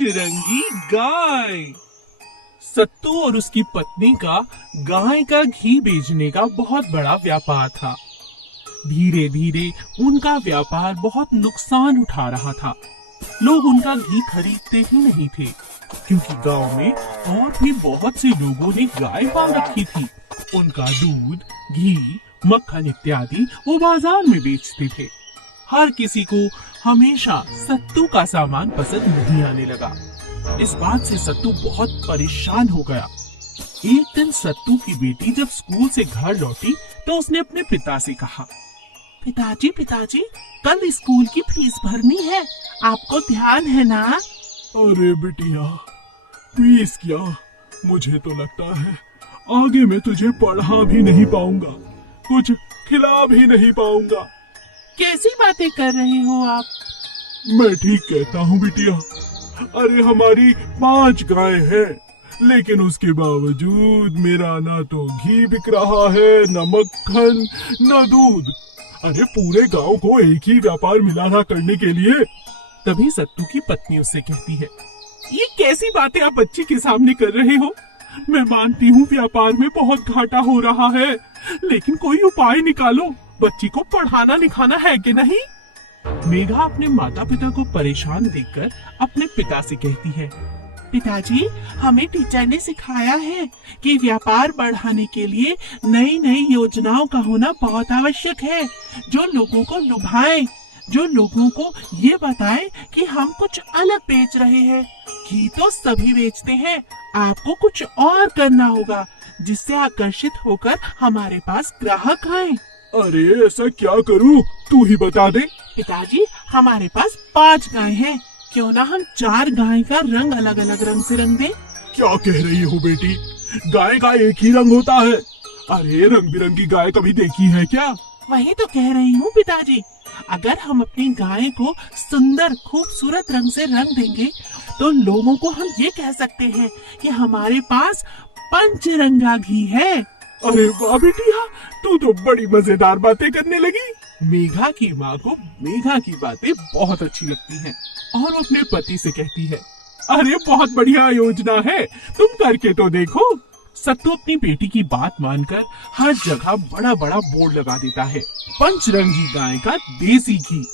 पंचरंगी गाय। सत्तू और उसकी पत्नी का गाय का घी बेचने का बहुत बड़ा व्यापार था। धीरे धीरे उनका व्यापार बहुत नुकसान उठा रहा था। लोग उनका घी खरीदते ही नहीं थे, क्योंकि गांव में और भी बहुत से लोगों ने गाय पाल रखी थी। उनका दूध, घी, मक्खन इत्यादि वो बाजार में बेचते थे। हर किसी को हमेशा सत्तू का सामान पसंद नहीं आने लगा। इस बात से सत्तू बहुत परेशान हो गया। एक दिन सत्तू की बेटी जब स्कूल से घर लौटी तो उसने अपने पिता से कहा, पिताजी पिताजी, कल स्कूल की फीस भरनी है, आपको ध्यान है ना? अरे बिटिया, फीस क्या? मुझे तो लगता है आगे मैं तुझे पढ़ा भी नहीं पाऊंगा, कुछ खिला भी नहीं पाऊंगा। कैसी बातें कर रहे हो आप? मैं ठीक कहता हूँ बिटिया। अरे हमारी 5 गाय है, लेकिन उसके बावजूद मेरा ना तो घी बिक रहा है, न मक्खन, न दूध। अरे पूरे गांव को एक ही व्यापार मिला था करने के लिए। तभी सत्तू की पत्नी उससे कहती है, ये कैसी बातें आप बच्ची के सामने कर रहे हो? मैं मानती हूँ व्यापार में बहुत घाटा हो रहा है, लेकिन कोई उपाय निकालो। बच्ची को पढ़ाना लिखाना है कि नहीं? मेघा अपने माता पिता को परेशान देखकर अपने पिता से कहती है, पिताजी, हमें टीचर ने सिखाया है कि व्यापार बढ़ाने के लिए नई नई योजनाओं का होना बहुत आवश्यक है, जो लोगों को लुभाए, जो लोगों को ये बताए कि हम कुछ अलग बेच रहे हैं। घी तो सभी बेचते हैं, आपको कुछ और करना होगा, जिससे आकर्षित होकर हमारे पास ग्राहक आए। अरे ऐसा क्या करूँ, तू ही बता दे। पिताजी, हमारे पास 5 गाय हैं, क्यों ना हम 4 गाय का रंग अलग अलग रंग से रंग दें? क्या कह रही हो बेटी? गाय का एक ही रंग होता है? अरे रंग बिरंगी गाय कभी देखी है क्या? वही तो कह रही हूँ पिताजी। अगर हम अपनी गाय को सुंदर खूबसूरत रंग से रंग देंगे तो लोगों को हम ये कह सकते हैं कि हमारे पास पंचरंगा घी है। अरे वाह बिटिया, तू तो बड़ी मजेदार बातें करने लगी। मेघा की माँ को मेघा की बातें बहुत अच्छी लगती हैं और वो अपने पति से कहती है, अरे बहुत बढ़िया योजना है, तुम करके तो देखो। सत्तू अपनी बेटी की बात मानकर हर जगह बड़ा बड़ा बोर्ड लगा देता है, पंचरंगी गाय का देसी घी।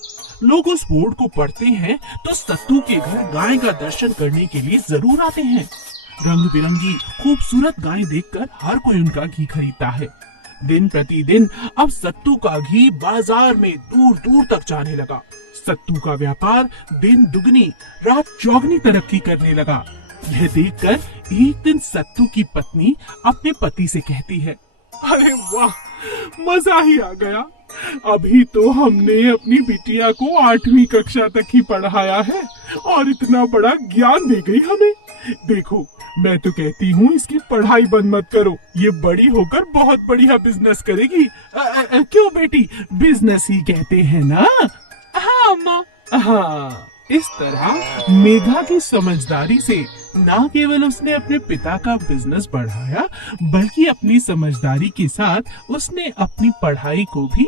लोग उस बोर्ड को पढ़ते हैं तो सत्तू के घर गाय का दर्शन करने के लिए जरूर आते हैं। रंग बिरंगी खूबसूरत गाय देखकर हर कोई उनका घी खरीदता है। दिन प्रतिदिन अब सत्तू का घी बाजार में दूर दूर तक जाने लगा। सत्तू का व्यापार दिन दुगनी रात चौगनी तरक्की करने लगा। यह देखकर एक दिन सत्तू की पत्नी अपने पति से कहती है, अरे वाह, मजा ही आ गया। अभी तो हमने अपनी बिटिया को 8वीं कक्षा तक ही पढ़ाया है और इतना बड़ा ज्ञान दे गई हमें। देखो, मैं तो कहती हूँ इसकी पढ़ाई बंद मत करो, ये बड़ी होकर बहुत बढ़िया बिजनेस करेगी। क्यों बेटी, बिजनेस ही कहते हैं ना? हाँ अम्मा। हाँ, इस तरह मेघा की समझदारी से न केवल उसने अपने पिता का बिजनेस बढ़ाया, बल्कि अपनी समझदारी के साथ उसने अपनी पढ़ाई को भी